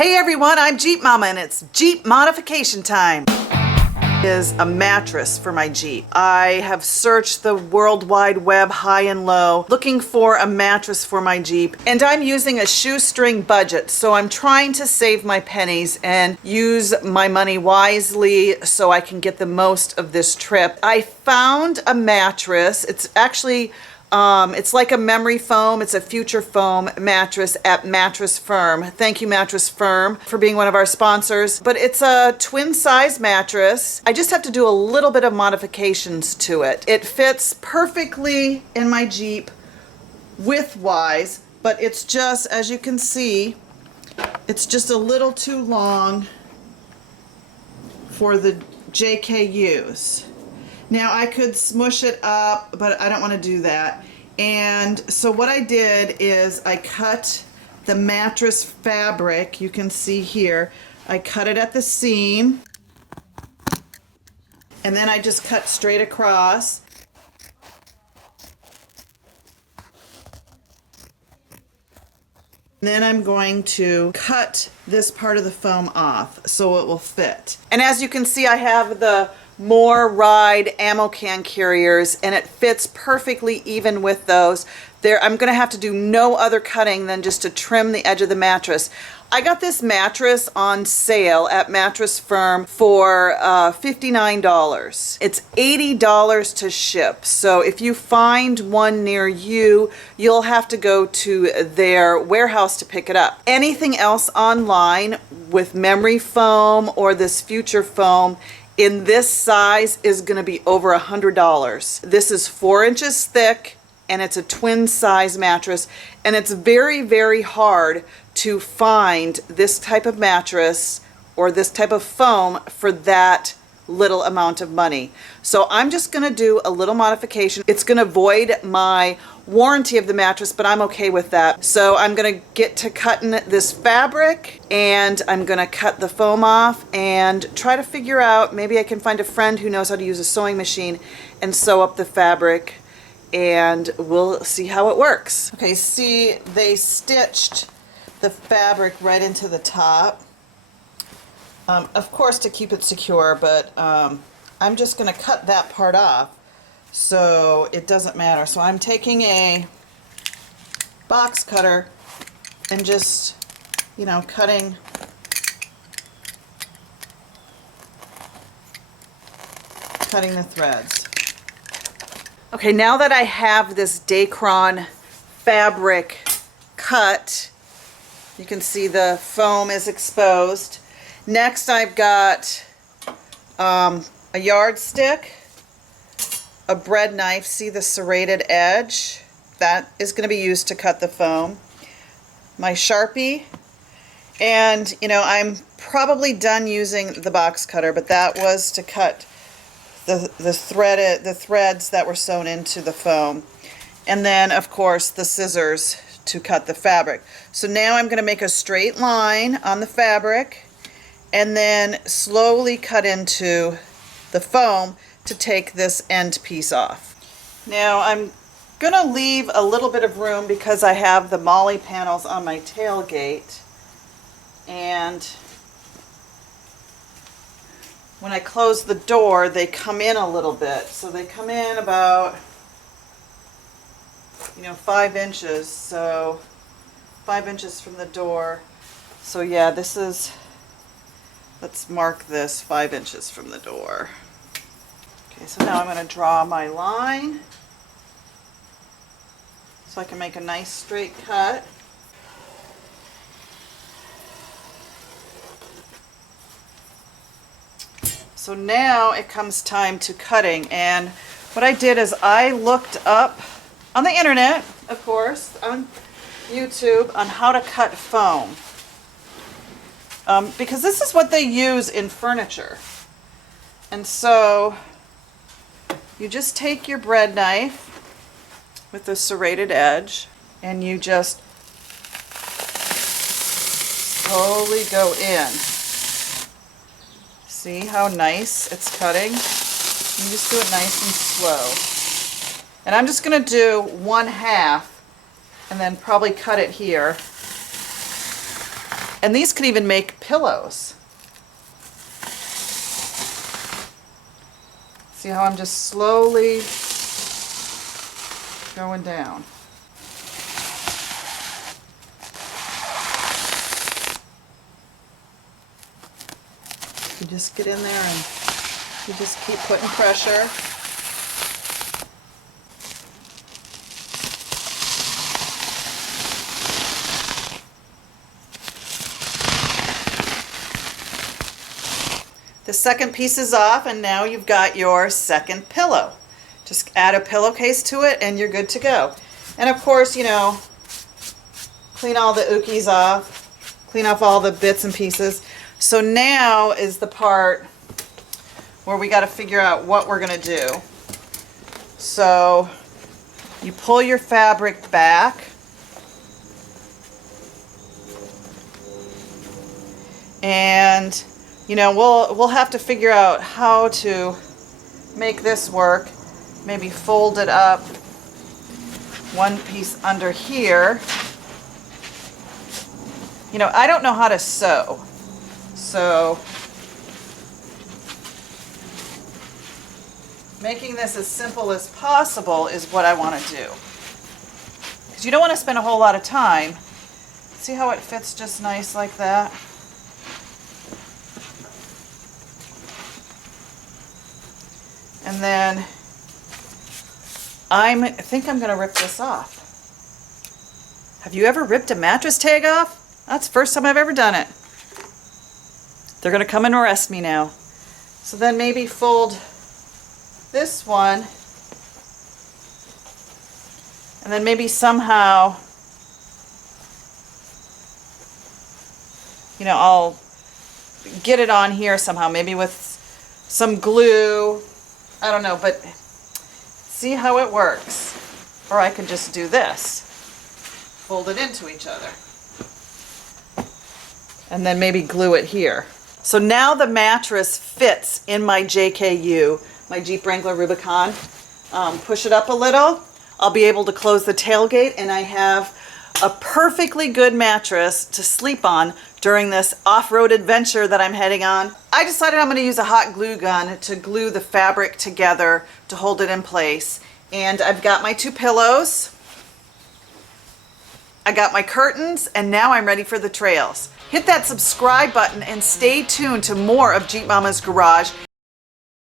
Hey everyone, I'm Jeep Momma and it's Jeep modification time. Is a mattress for my Jeep. I have searched the World Wide Web high and low looking for a mattress for my Jeep, and I'm using a shoestring budget, so I'm trying to save my pennies and use my money wisely so I can get the most of this trip. I found a mattress. It's actually it's like a memory foam. It's a future foam mattress at Mattress Firm. Thank you, Mattress Firm, for being one of our sponsors. But it's a twin size mattress. I just have to do a little bit of modifications to it. It fits perfectly in my Jeep width-wise, but it's just, as you can see, it's just a little too long for the JKUs. Now I could smush it up, but I don't want to do that. And so what I did is I cut the mattress fabric, you can see here. I cut it at the seam, and then I just cut straight across. Then I'm going to cut this part of the foam off so it will fit. And as you can see, I have the More Ride ammo can carriers, and it fits perfectly even with those. I'm going to have to do no other cutting than just to trim the edge of the mattress. I got this mattress on sale at Mattress Firm for $59. It's $80 to ship. So if you find one near you, you'll have to go to their warehouse to pick it up. Anything else online with memory foam or this future foam in this size is going to be over $100. This is 4 inches thick, and it's a twin size mattress, and it's very, very hard to find this type of mattress or this type of foam for that little amount of money. So I'm just going to do a little modification. It's going to void my warranty of the mattress, but I'm okay with that. So I'm going to get to cutting this fabric, and I'm going to cut the foam off and try to figure out, maybe I can find a friend who knows how to use a sewing machine and sew up the fabric, and we'll see how it works. Okay, see, they stitched the fabric right into the top. Of course, to keep it secure, but I'm just going to cut that part off so it doesn't matter. So I'm taking a box cutter and just, you know, cutting the threads. Okay, now that I have this Dacron fabric cut, you can see the foam is exposed. Next, I've got a yardstick, a bread knife, see the serrated edge? That is going to be used to cut the foam. My Sharpie, and you know, I'm probably done using the box cutter, but that was to cut the threads that were sewn into the foam. And then, of course, the scissors to cut the fabric. So now I'm going to make a straight line on the fabric and then slowly cut into the foam to take this end piece off. Now I'm going to leave a little bit of room because I have the molly panels on my tailgate, and when I close the door they come in a little bit. So they come in about, you know, 5 inches, so 5 inches from the door. So yeah, this is, let's mark this 5 inches from the door. Okay, so now I'm going to draw my line so I can make a nice straight cut. So now it comes time to cutting, and what I did is I looked up on the internet, of course, on YouTube, on how to cut foam. Because this is what they use in furniture. And so you just take your bread knife with the serrated edge and you just slowly go in. See how nice it's cutting? You just do it nice and slow. And I'm just going to do 1/2 and then probably cut it here. And these could even make pillows. See how I'm just slowly going down. You just get in there and you just keep putting pressure. The second piece is off, and now you've got your second pillow. Just add a pillowcase to it and you're good to go. And of course, you know, clean all the ookies off, clean off all the bits and pieces. So now is the part where we got to figure out what we're going to do. So you pull your fabric back. And you know, we'll have to figure out how to make this work. Maybe fold it up one piece under here. You know, I don't know how to sew. So making this as simple as possible is what I want to do. Because you don't want to spend a whole lot of time. See how it fits just nice like that? And then I think I'm going to rip this off. Have you ever ripped a mattress tag off? That's the first time I've ever done it. They're going to come and arrest me now. So then maybe fold this one. And then maybe somehow, you know, I'll get it on here somehow. Maybe with some glue. I don't know, but see how it works. Or I could just do this. Fold it into each other. And then maybe glue it here. So now the mattress fits in my JKU, my Jeep Wrangler Rubicon. Push it up a little. I'll be able to close the tailgate, and I have a perfectly good mattress to sleep on during this off-road adventure that I'm heading on. I decided I'm going to use a hot glue gun to glue the fabric together to hold it in place. And I've got my two pillows. I got my curtains, and now I'm ready for the trails. Hit that subscribe button and stay tuned to more of Jeep Momma's Garage.